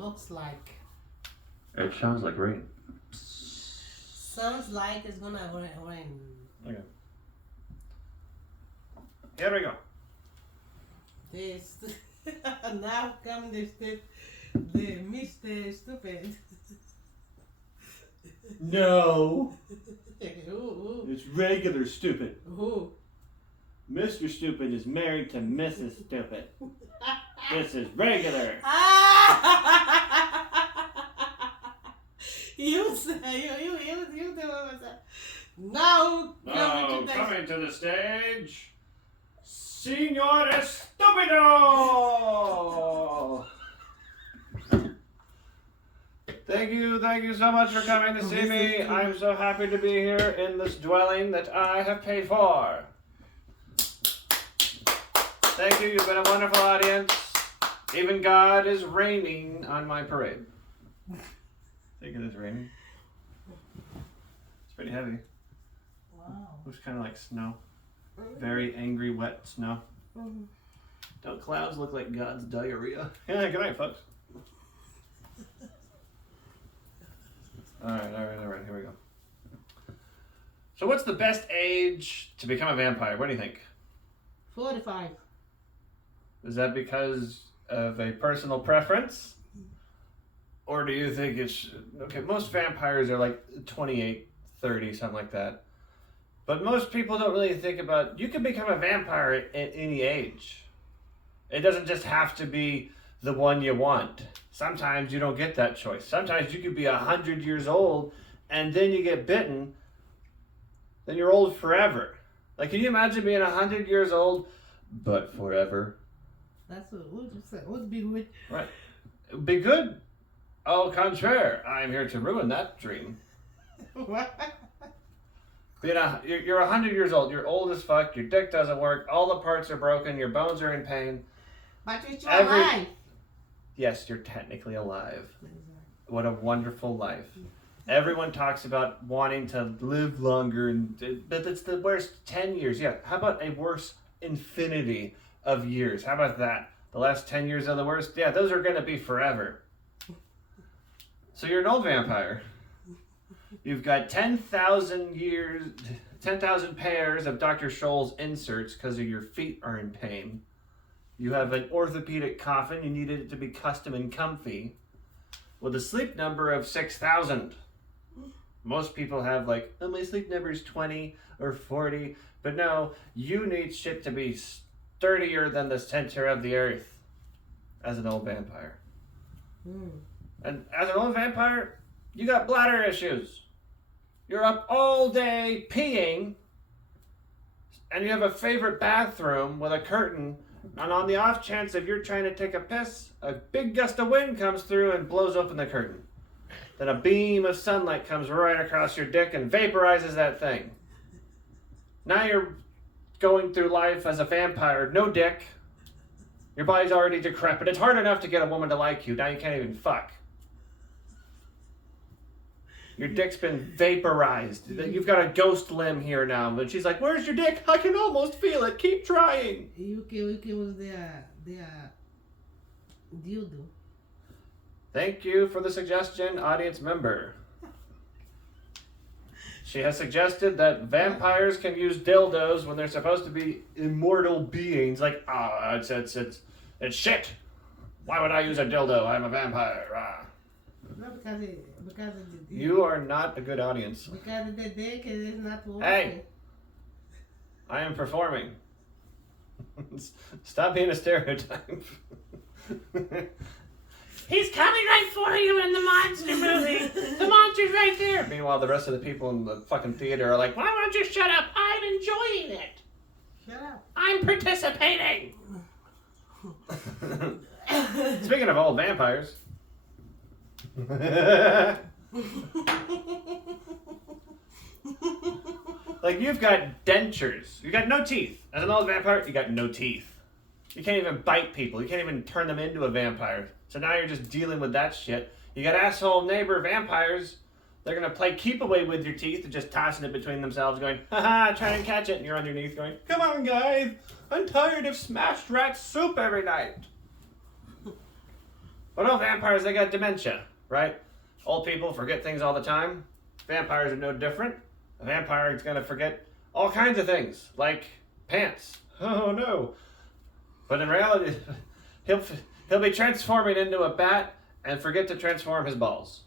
Looks like. It sounds like rain. Sounds like it's gonna rain. Okay. Here we go. This now come the Mr. Stupid. No. Who? It's regular stupid. Who? Mr. Stupid is married to Mrs. Stupid. This is regular. You say you do it. Now Coming to the stage, Signor Stupido! Thank you so much for coming to see me. I'm so happy to be here in this dwelling that I have paid for. Thank you, you've been a wonderful audience. Even God is raining on my parade. Think of this raining. It's pretty heavy. Wow. Looks kind of like snow. Very angry, wet snow. Don't clouds look like God's diarrhea? Yeah, good night, folks. Alright, here we go. So what's the best age to become a vampire? What do you think? 45. Is that because of a personal preference? Or do you think it's... Okay, most vampires are like 28, 30, something like that. But most people don't really think about... You can become a vampire at any age. It doesn't just have to be the one you want. Sometimes you don't get that choice. Sometimes you could be 100 years old and then you get bitten. Then you're old forever. Like, can you imagine being 100 years old, but forever? That's what you say. Would be good. Right. Be good. Au contraire. I'm here to ruin that dream. What? You're 100 years old. You're old as fuck. Your dick doesn't work. All the parts are broken. Your bones are in pain. But you're still alive. Yes, you're technically alive. What a wonderful life. Everyone talks about wanting to live longer, but it's the worst 10 years. Yeah, how about a worse infinity of years? How about that? The last 10 years are the worst? Yeah, those are going to be forever. So you're an old vampire. You've got 10,000 years, 10,000 pairs of Dr. Scholl's inserts because your feet are in pain. You have an orthopedic coffin. You needed it to be custom and comfy. With a sleep number of 6,000. Most people have like, oh, my sleep number is 20 or 40. But no, you need shit to be sturdier than the center of the earth as an old vampire. And as an old vampire, you got bladder issues. You're up all day peeing, and you have a favorite bathroom with a curtain, and on the off chance if you're trying to take a piss, a big gust of wind comes through and blows open the curtain. Then a beam of sunlight comes right across your dick and vaporizes that thing. Now you're going through life as a vampire, no dick. Your body's already decrepit. It's hard enough to get a woman to like you. Now you can't even fuck. Your dick's been vaporized. You've got a ghost limb here now. But she's like, where's your dick? I can almost feel it. Keep trying. You can use the dildo. Thank you for the suggestion, audience member. She has suggested that vampires can use dildos when they're supposed to be immortal beings. Like, it's shit. Why would I use a dildo? I'm a vampire. No, because you are not a good audience. Because the dick is not working. Hey, I am performing. Stop being a stereotype. He's coming right for you in the monster movie. The monster's right there. Meanwhile, the rest of the people in the fucking theater are like, why don't you shut up? I'm enjoying it. Shut up. I'm participating. Speaking of old vampires. Like, you've got dentures. You got no teeth. As an old vampire, you got no teeth. You can't even bite people. You can't even turn them into a vampire. So now you're just dealing with that shit. You got asshole neighbor vampires. They're going to play keep away with your teeth and just tossing it between themselves going, haha, try and catch it. And you're underneath going, come on, guys. I'm tired of smashed rat soup every night. Well, no, vampires, they got dementia, right? Old people forget things all the time. Vampires are no different. A vampire is going to forget all kinds of things, like pants. Oh, no. But in reality, he'll be transforming into a bat and forget to transform his balls.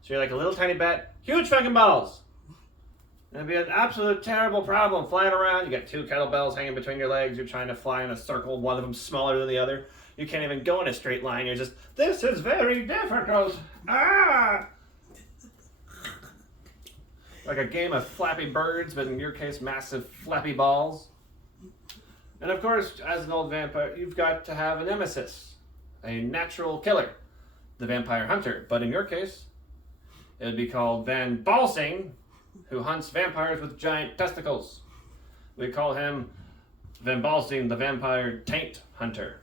So you're like a little tiny bat, huge fucking balls. And it'd be an absolute terrible problem flying around. You got 2 kettlebells hanging between your legs. You're trying to fly in a circle, one of them smaller than the other. You can't even go in a straight line. You're just, this is very difficult. Ah! Like a game of Flappy Birds, but in your case, massive flappy balls. And of course, as an old vampire, you've got to have a nemesis, a natural killer, the vampire hunter. But in your case, it would be called Van Balsing, who hunts vampires with giant testicles. We call him Van Balsing, the vampire taint hunter.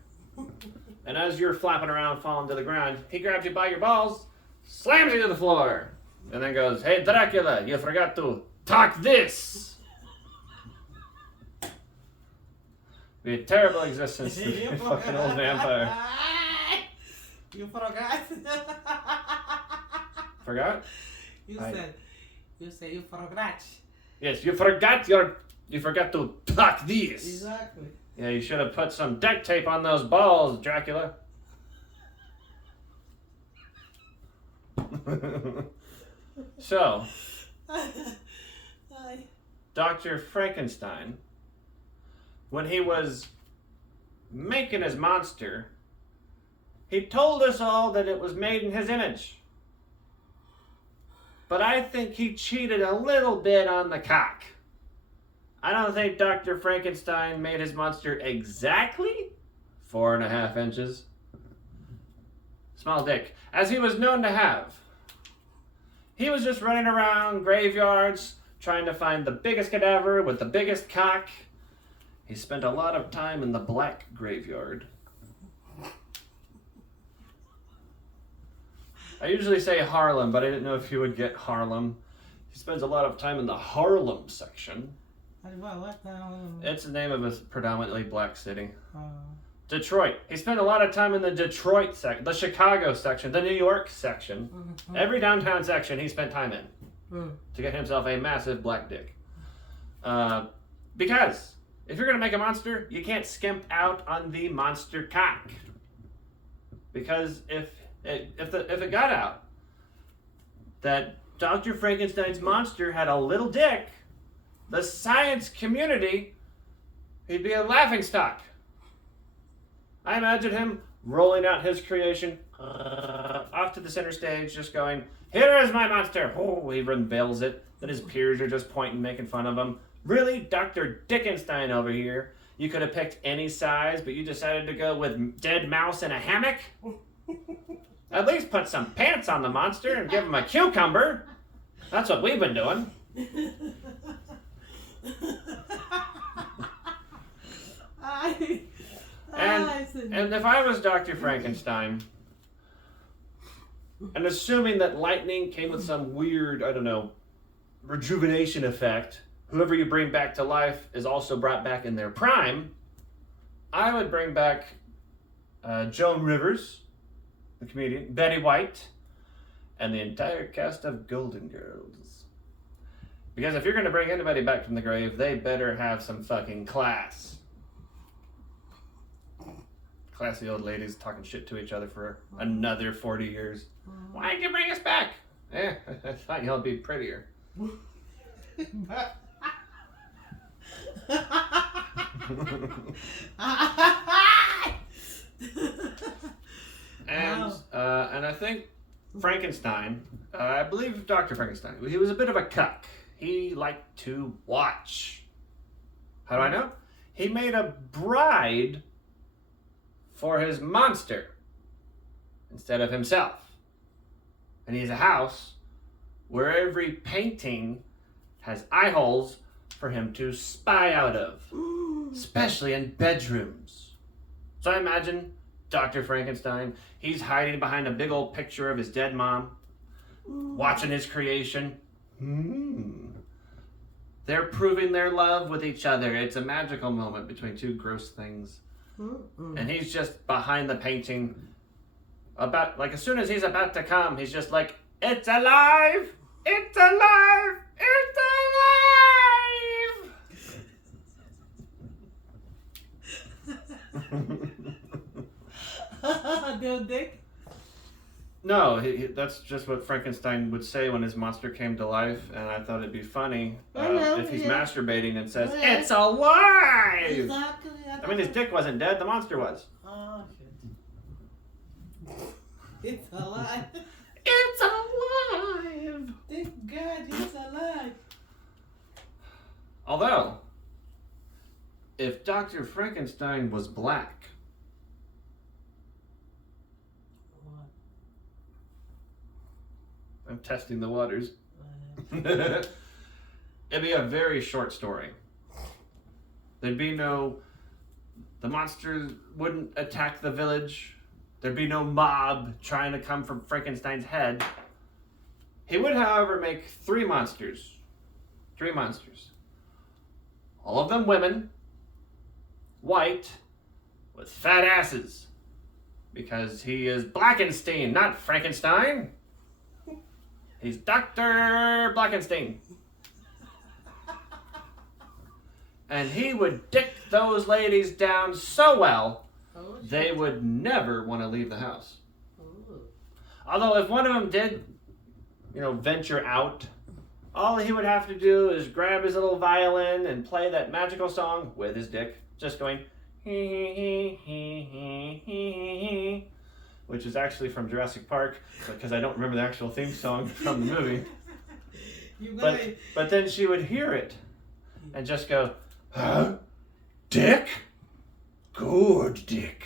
And as you're flapping around, falling to the ground, he grabs you by your balls, slams you to the floor, and then goes, "Hey, Dracula, you forgot to talk this." Be a terrible existence to be a fucking old vampire. You forgot. Forgot? You said you forgot. Yes, you forgot to talk this. Exactly. Yeah, you should have put some duct tape on those balls, Dracula. So, Dr. Frankenstein, when he was making his monster, he told us all that it was made in his image. But I think he cheated a little bit on the cock. I don't think Dr. Frankenstein made his monster exactly 4.5 inches. Small dick, as he was known to have. He was just running around graveyards trying to find the biggest cadaver with the biggest cock. He spent a lot of time in the black graveyard. I usually say Harlem, but I didn't know if you would get Harlem. He spends a lot of time in the Harlem section. What the hell? It's the name of a predominantly black city. Detroit. He spent a lot of time in the Detroit section, the Chicago section, the New York section. Every downtown section he spent time in to get himself a massive black dick. Because if you're going to make a monster, you can't skimp out on the monster cock. Because if it got out that Dr. Frankenstein's monster had a little dick, the science community, he'd be a laughingstock. I imagine him rolling out his creation off to the center stage, just going, "Here is my monster!" Oh, he unveils it. Then his peers are just pointing, making fun of him. Really, Dr. Dickenstein over here? You could have picked any size, but you decided to go with dead mouse in a hammock? At least put some pants on the monster and give him a cucumber. That's what we've been doing. And if I was Dr. Frankenstein, and assuming that lightning came with some weird, I don't know, rejuvenation effect, whoever you bring back to life is also brought back in their prime, I would bring back Joan Rivers, the comedian, Betty White, and the entire cast of Golden Girls. Because if you're going to bring anybody back from the grave, they better have some fucking class. Classy old ladies talking shit to each other for another 40 years. Why did you bring us back? I thought y'all be prettier. And I think Frankenstein, I believe Dr. Frankenstein, he was a bit of a cuck. He liked to watch. How do I know? He made a bride for his monster instead of himself. And he has a house where every painting has eye holes for him to spy out of, especially in bedrooms. So I imagine Dr. Frankenstein, he's hiding behind a big old picture of his dead mom, watching his creation. They're proving their love with each other. It's a magical moment between two gross things. And he's just behind the painting, about like as soon as he's about to come, he's just like, "It's alive! It's alive! It's alive!" They'll dick. No, that's just what Frankenstein would say when his monster came to life, and I thought it'd be funny if he's masturbating and says, "It's alive!" Exactly. I mean, his dick wasn't dead, the monster was. Oh, shit. It's alive. It's alive! Thank God it's alive. Although, if Dr. Frankenstein was black, What? I'm testing the waters. It'd be a very short story. There'd be no... The monster wouldn't attack the village. There'd be no mob trying to come from Frankenstein's head. He would, however, make 3 monsters. 3 monsters. All of them women. White. With fat asses. Because he is Blackenstein, not Frankenstein. He's Dr. Blackenstein. And he would dick those ladies down so well, they would never want to leave the house. Although if one of them did, venture out, all he would have to do is grab his little violin and play that magical song with his dick, just going, which is actually from Jurassic Park, because I don't remember the actual theme song from the movie. But then she would hear it and just go, "Huh? Dick? Good dick.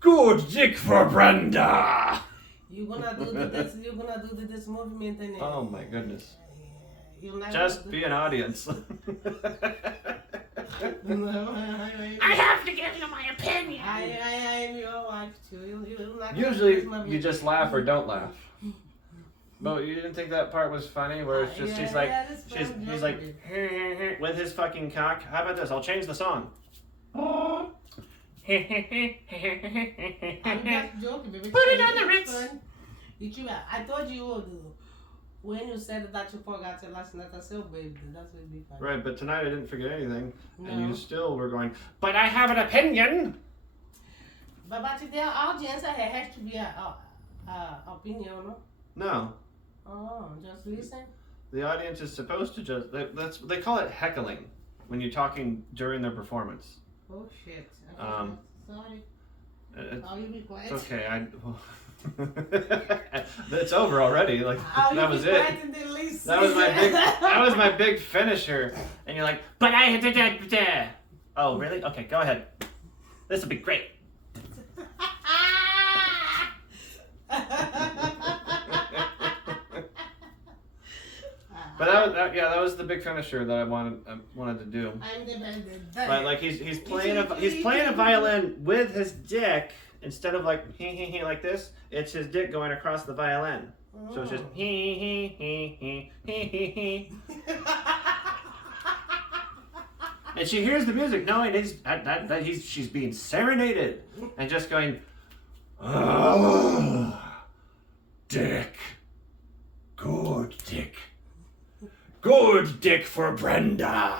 Good dick for Brenda." You're gonna do this movement and Oh my goodness. You'll Just be an audience. I have to give you my opinion. I am your wife too. You're not Usually you just laugh or don't laugh. But you didn't think that part was funny where it's just he's like with his fucking cock. How about this? I'll change the song. I'm just joking, baby. Put it on the Ritz. I told you when you said that you forgot your last night, I said, baby, that's what be fun. Right, but tonight I didn't forget anything, No. and you still were going. But I have an opinion. But the audience has to be a opinion, no? No, Oh, just listen. the audience is supposed to just. They call it heckling when you're talking during their performance. Oh shit. Sorry. It's You be quiet. okay. It's over already. Like that was it. That was my big finisher. And you're like, but I had. Oh really? Okay, go ahead. This will be great. But that was the big finisher that I wanted to do. Right, like he's playing a violin with his dick instead of like he like this. It's his dick going across the violin, so it's just he. And she hears the music, knowing that she's being serenaded, and just going, "Oh, dick, good dick." Good dick for Brenda.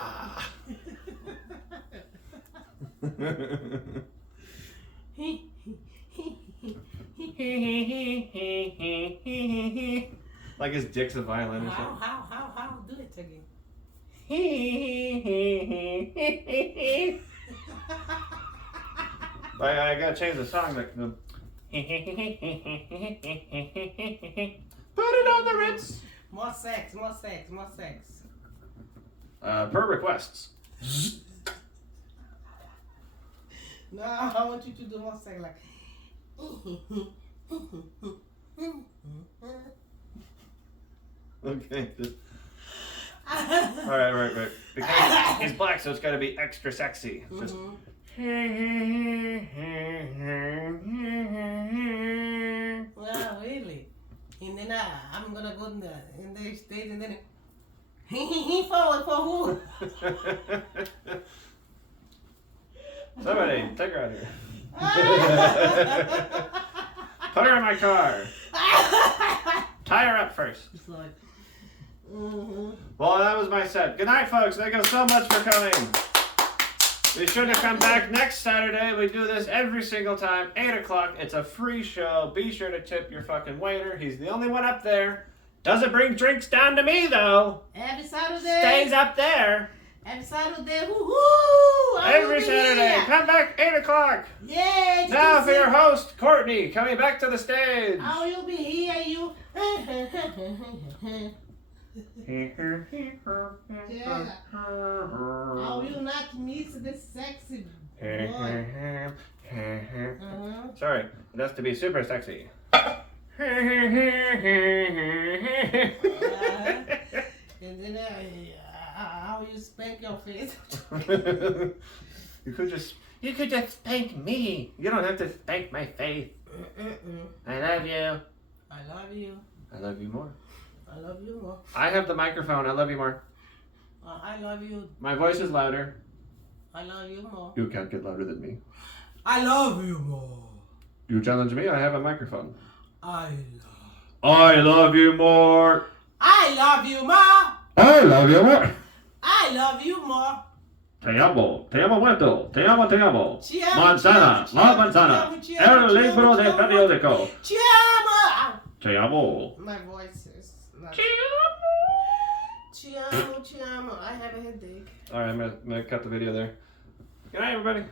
Like his dick's a violin or something. How? Do it again. I gotta change the song. Like, put it on the Ritz. More sex. Per requests. No, I want you to do more sex like. Okay. All right. Because he's black, so it's got to be extra sexy. It's just. Well, really. And then I'm gonna go in the stage and then he forward for who? Somebody take her out of here. Put her in my car. Tie her up first. It's like, mm-hmm. Well, that was my set. Good night, folks. Thank you so much for coming. Be sure to come back next Saturday. We do this every single time, 8 o'clock. It's a free show. Be sure to tip your fucking waiter. He's the only one up there. Doesn't bring drinks down to me, though. Every Saturday. Stays up there. Every Saturday. Woo-hoo! Every Saturday. Come back, 8 o'clock. Yeah. Now for your host, Courtney, coming back to the stage. Oh, you'll be here, you. Yeah. Oh, you not miss this sexy boy. Sorry, it has to be super sexy. And then how you spank your face. You could just spank me. You don't have to spank my face. I love you. I love you. I love you more. I love you more. I have the microphone. I love you more. I love you. My voice is louder. I love you more. You can't get louder than me. I love you more. You challenge me, I have a microphone. I love you more. I love you more. I love you more. I love you more. Te amo mucho. Te amo. Ci amo, Manzana, ci amo, la ci manzana. amo, ci amo, El ci libro amo, de ci amo. periódico. Ci amo. Te amo. My voice is not. Te amo. Ci amo. I have a headache. Alright, I'm gonna cut the video there. Good night, everybody.